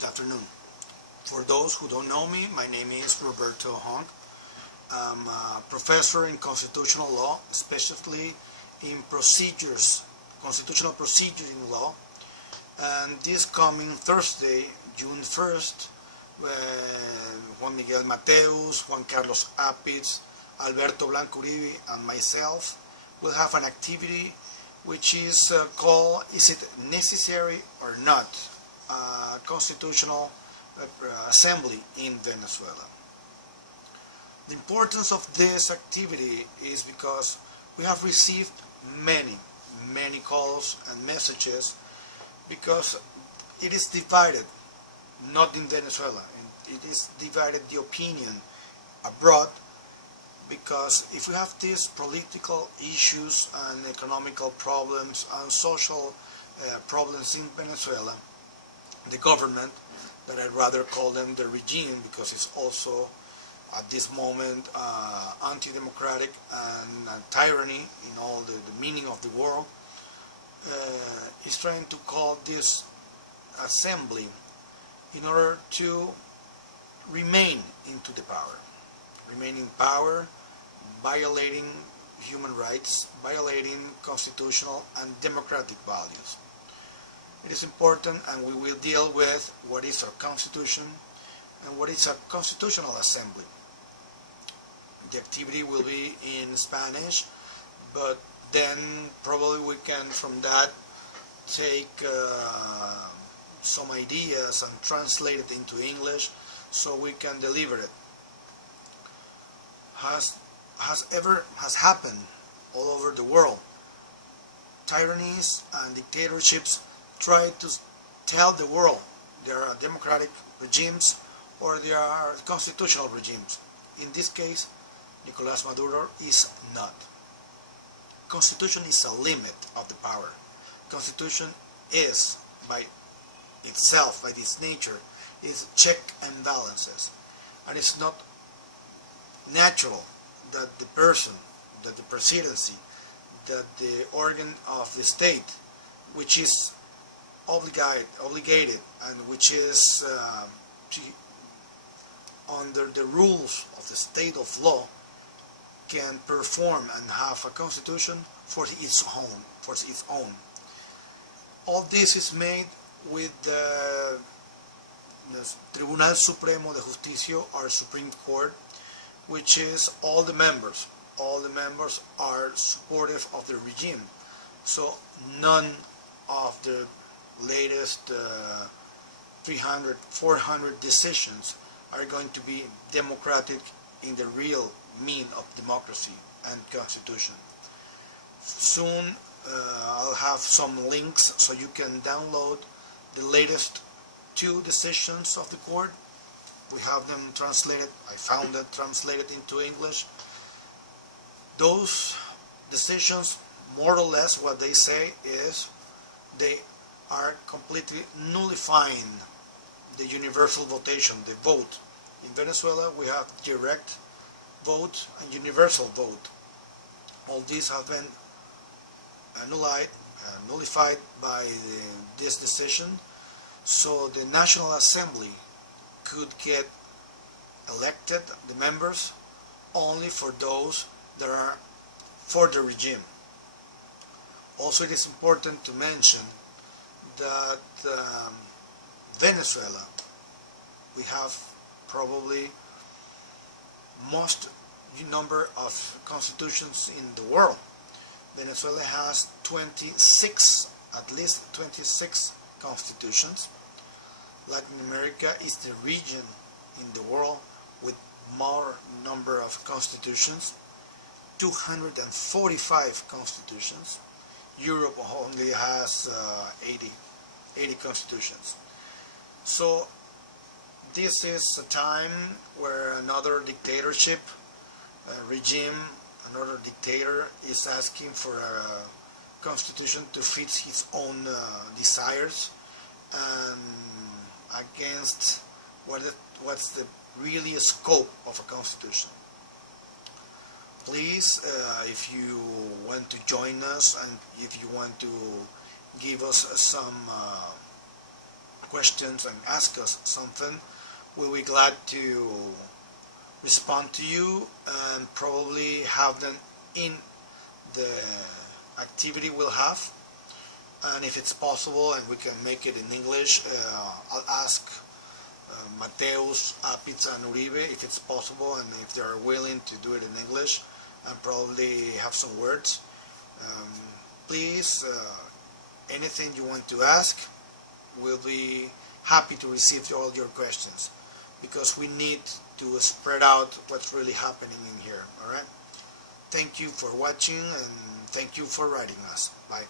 Good afternoon. For those who don't know me, my name is Roberto. I'm a professor in constitutional law, especially in constitutional procedures in law. And this coming Thursday, June 1st, Juan Miguel Matheus, Juan Carlos Apitz, Alberto Blanco Uribe, and myself will have an activity which is called "Is it necessary or not? Constitutional Assembly in Venezuela." The importance of this activity is because we have received many calls and messages, because it is divided, not in Venezuela, it is divided the opinion abroad, because if we have these political issues and economical problems and social problems in Venezuela, the government, that I'd rather call them the regime, because it's also at this moment anti-democratic and tyranny in all the meaning of the word, is trying to call this assembly in order to remain into the power, remain in power, violating human rights, violating constitutional and democratic values. It is important, and we will deal with what is our constitution and what is a constitutional assembly. The activity will be in Spanish, but then probably we can from that take some ideas and translate it into English so we can deliver it. Has happened all over the world. Tyrannies and dictatorships try to tell the world there are democratic regimes or there are constitutional regimes. In this case, Nicolás Maduro is not. Constitution is a limit of the power. Constitution is, by itself, by its nature, is check and balances. And it's not natural that the person, that the presidency, that the organ of the state, which is obligated and which is under the rules of the state of law, can perform and have a constitution for its own. All this is made with the Tribunal Supremo de Justicia, our Supreme Court, which is all the members. All the members are supportive of the regime. So none of the latest 300, 400 decisions are going to be democratic in the real mean of democracy and constitution. Soon I'll have some links so you can download the latest 2 decisions of the court. We have them translated. I found them translated into English. Those decisions, more or less what they say is they are completely nullifying the universal votation, the vote. In Venezuela we have direct vote and universal vote. All these have been nullified by this decision, so the National Assembly could get elected, the members, only for those that are for the regime. Also, it is important to mention that Venezuela, we have probably most number of constitutions in the world. Venezuela has 26, at least 26 constitutions. Latin America is the region in the world with more number of constitutions, 245 constitutions. Europe only has 80 constitutions. So this is a time where another dictatorship regime, another dictator is asking for a constitution to fit his own desires and against what's the really scope of a constitution. Please, if you want to join us and if you want to give us some questions and ask us something, we'll be glad to respond to you and probably have them in the activity we'll have. And if it's possible and we can make it in English, I'll ask Matheus, Apitz and Uribe if it's possible, and if they are willing to do it in English and probably have some words. Please, anything you want to ask, we'll be happy to receive all your questions, because we need to spread out what's really happening in here. Alright? Thank you for watching, and thank you for writing us. Bye.